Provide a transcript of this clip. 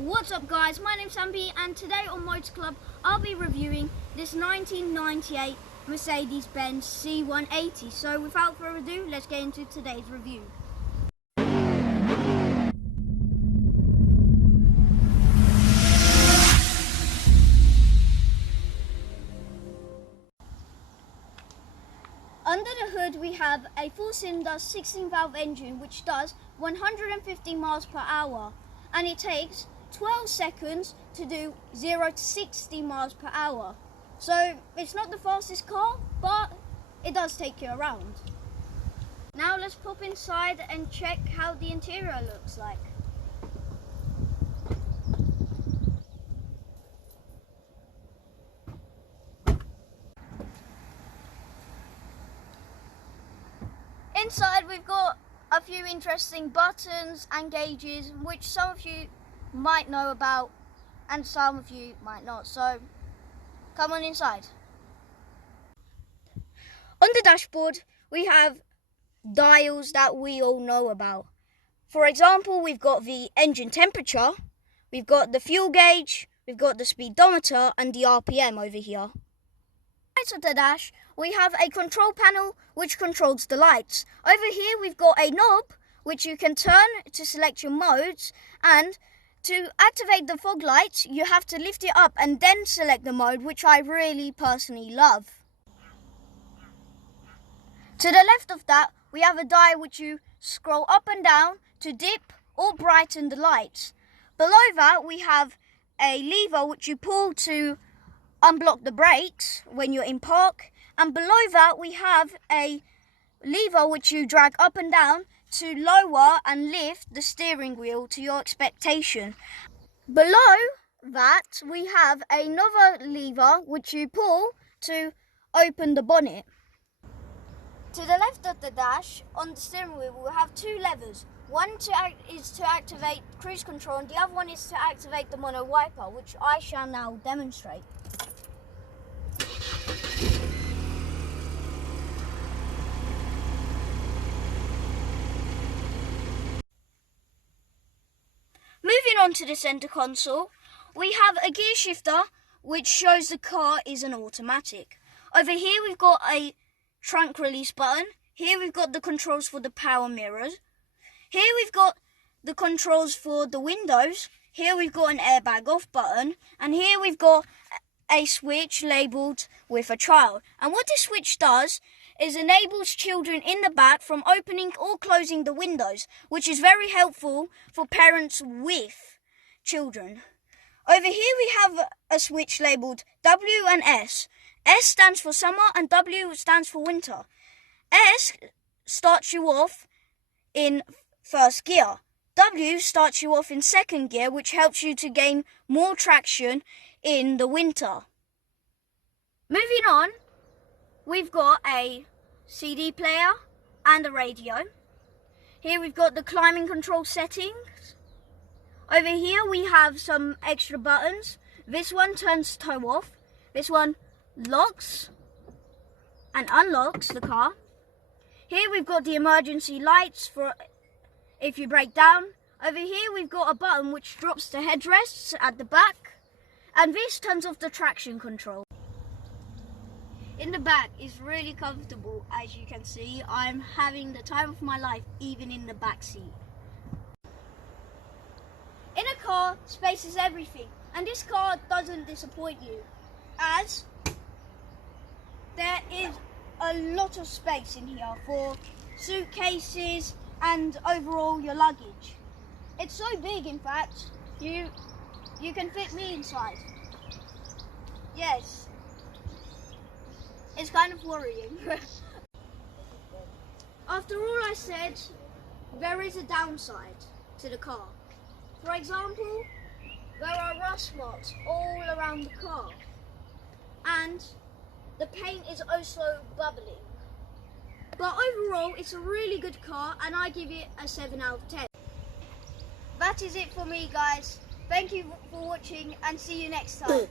What's up guys, my name's Sambi and today on Motor Club I'll be reviewing this 1998 Mercedes-Benz C180. So without further ado, let's get into today's review. Under the hood we have a 4-cylinder 16-valve engine which does 150 miles per hour and it takes 12 seconds to do 0 to 60 miles per hour. So it's not the fastest car, but it does take you around. Now let's pop inside and check how the interior looks like. Inside we've got a few interesting buttons and gauges which some of you might know about and some of you might not, so come on inside. On the dashboard we have dials that we all know about. For example, we've got the engine temperature, we've got the fuel gauge, we've got the speedometer and the RPM over here. Right of the dash we have a control panel which controls the lights. Over here we've got a knob which you can turn to select your modes, and to activate the fog lights you have to lift it up and then select the mode, which I really personally love. To the left of that we have a dial which you scroll up and down to dip or brighten the lights. Below that we have a lever which you pull to unblock the brakes when you're in park, and below that we have a lever which you drag up and down to lower and lift the steering wheel to your expectation. Below that we have another lever which you pull to open the bonnet. To the left of the dash on the steering wheel we'll have two levers. One is to activate cruise control and the other one is to activate the mono wiper, which I shall now demonstrate. Moving on to the centre console, we have a gear shifter which shows the car is an automatic. Over here we've got a trunk release button. Here we've got the controls for the power mirrors. Here we've got the controls for the windows. Here we've got an airbag off button, and here we've got a switch labelled with a child. And what this switch does is enables children in the back from opening or closing the windows, which is very helpful for parents with children. Over here we have a switch labelled W and S. S stands for summer and W stands for winter. S starts you off in first gear. W starts you off in second gear, which helps you to gain more traction in the winter. Moving on, we've got a CD player and a radio. Here we've got the climbing control settings. Over here we have some extra buttons. This one turns tow off. This one locks and unlocks the car. Here we've got the emergency lights for if you break down. Over here we've got a button which drops the headrests at the back, and this turns off the traction control. In the back is really comfortable, as you can see. I'm having the time of my life even in the back seat. In a car, space is everything, and this car doesn't disappoint you, as there is a lot of space in here for suitcases and overall your luggage. It's so big, in fact, you can fit me inside. Yes. It's kind of worrying. After all I said, there is a downside to the car. For example, there are rust marks all around the car, and the paint is also bubbling. But overall, it's a really good car and I give it a 7 out of 10. That is it for me, guys. Thank you for watching and see you next time.